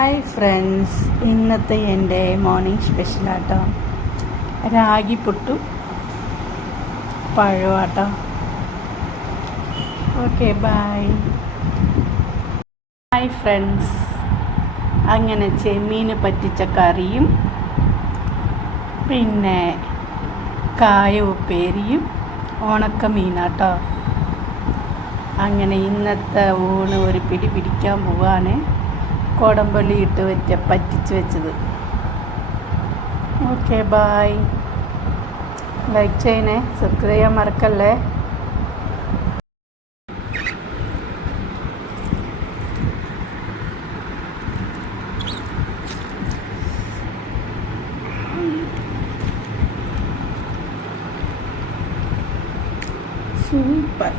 Hi friends ഇന്നത്തെ എന്റെ morning സ്പെഷ്യലാട്ടോ രാഗി പുട്ടു. പഴമാട്ടോ ഓക്കെ ബായ് ഹായ് ഫ്രണ്ട്സ് അങ്ങനെ ചെമ്മീൻ പറ്റിച്ച കറിയും പിന്നെ കായ ഉപ്പേരിയും ഉണക്ക മീനാട്ടോ അങ്ങനെ ഇന്നത്തെ ഊണ് ഒരു പിടി പിടിക്കാൻ പോവാണ്. കോടമ്പള്ളി ഇട്ട് വെച്ച പറ്റിച്ച് വെച്ചത് ഓക്കെ ബായ് ലൈക്ക് ചെയ്യണേ സബ്സ്ക്രൈബ് ചെയ്യാൻ മറക്കല്ലേ സൂപ്പർ